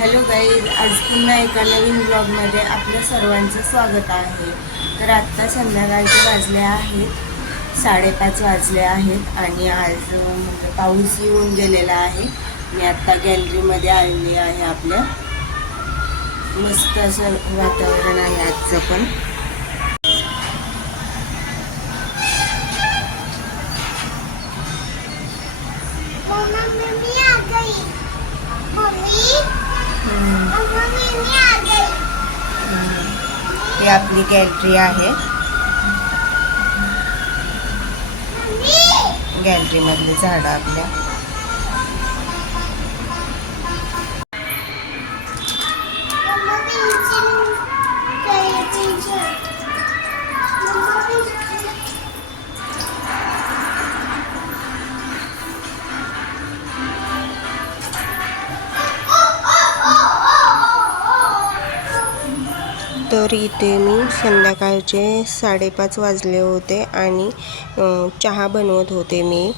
Hello guys, आज पुन्हा एका नवीन ब्लॉगमध्ये आपल्या सर्वांचं स्वागत आहे. तर आत्ता संध्याकाळचे वाजले आहेत 5:30 वाजले आहेत आणि आज पाऊस येऊन गेलेला आहे. मी आत्ता गॅलरीमध्ये आलेली आहे. आपल्या मस्त असं वातावरण आहे आजचं पण. ही आपली गॅलरी आहे. गॅलरीमधली झाडं आपल्या. तर इथे मी संध्याकाळचे 5:30 वाजले होते आणि चहा बनवत होते मी.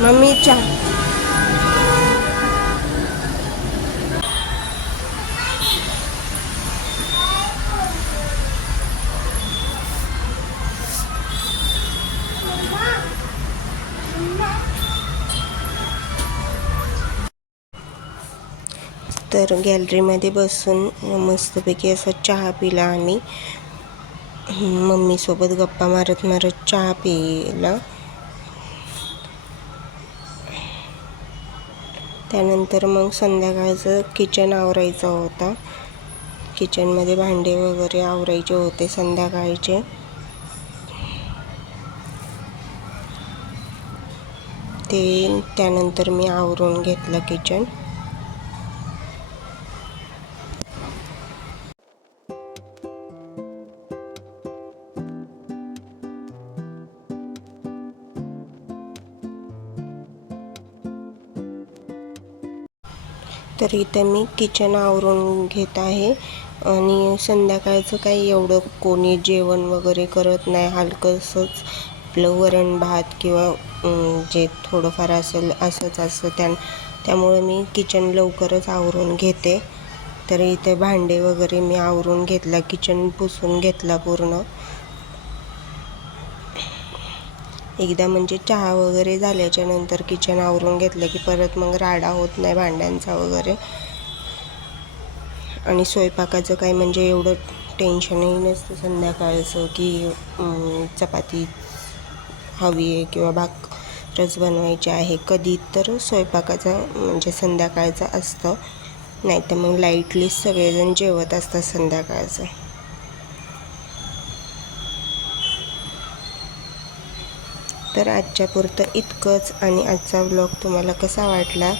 मम्मी चहा. तर गॅलरीमध्ये बसून मस्तपैकी असा चहा पिला आम्ही. मम्मीसोबत गप्पा मारत मारत चहा पिला. त्यानंतर मग संध्याकाळचं किचन आवरायचं होता. किचनमध्ये भांडे वगैरे आवरायचे होते संध्याकाळचे. त्यानंतर मी आवरून घेतलं किचन. तर इथं मी किचन आवरून घेत आहे आणि संध्याकाळचं काही एवढं कोणी जेवण वगैरे करत नाही. हलकंसंच आपलं वरण भात किंवा जे थोडंफार असेल असंच असतं. त्यामुळे मी किचन लवकरच आवरून घेते. तर इथे भांडे वगैरे मी आवरून घेतला, किचन पुसून घेतला पूर्ण. एकदा म्हणजे चहा वगैरे झाल्याच्या नंतर किचन आवरून घेतलं की परत मग राडा होत नाही भांड्यांचा वगैरे. आणि स्वयंपाकाचं काय म्हणजे एवढं टेन्शनही नसतं संध्याकाळचं की चपाती हवी आहे किंवा भाकरच बनवायची आहे. कधी तर स्वयंपाकाचं म्हणजे संध्याकाळचं असतं, नाही तर मग लाईटली सगळेजण जेवत असतात संध्याकाळचं. तर आजच्यापुरतं इतकंच. आणि आजचा व्लॉग तुम्हाला कसा वाटला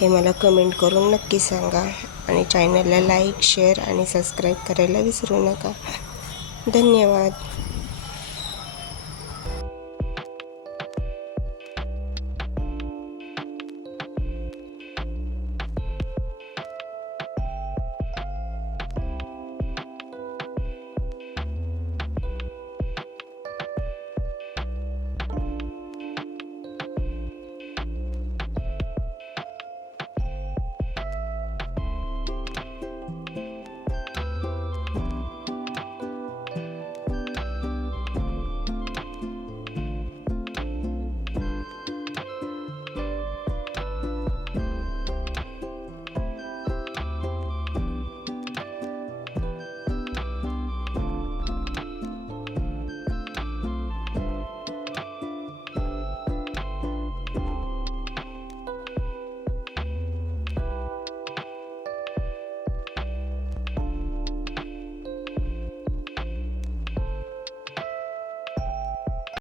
हे मला कमेंट करून नक्की सांगा. आणि चॅनलला लाईक शेअर आणि सबस्क्राईब करायला विसरू नका. धन्यवाद.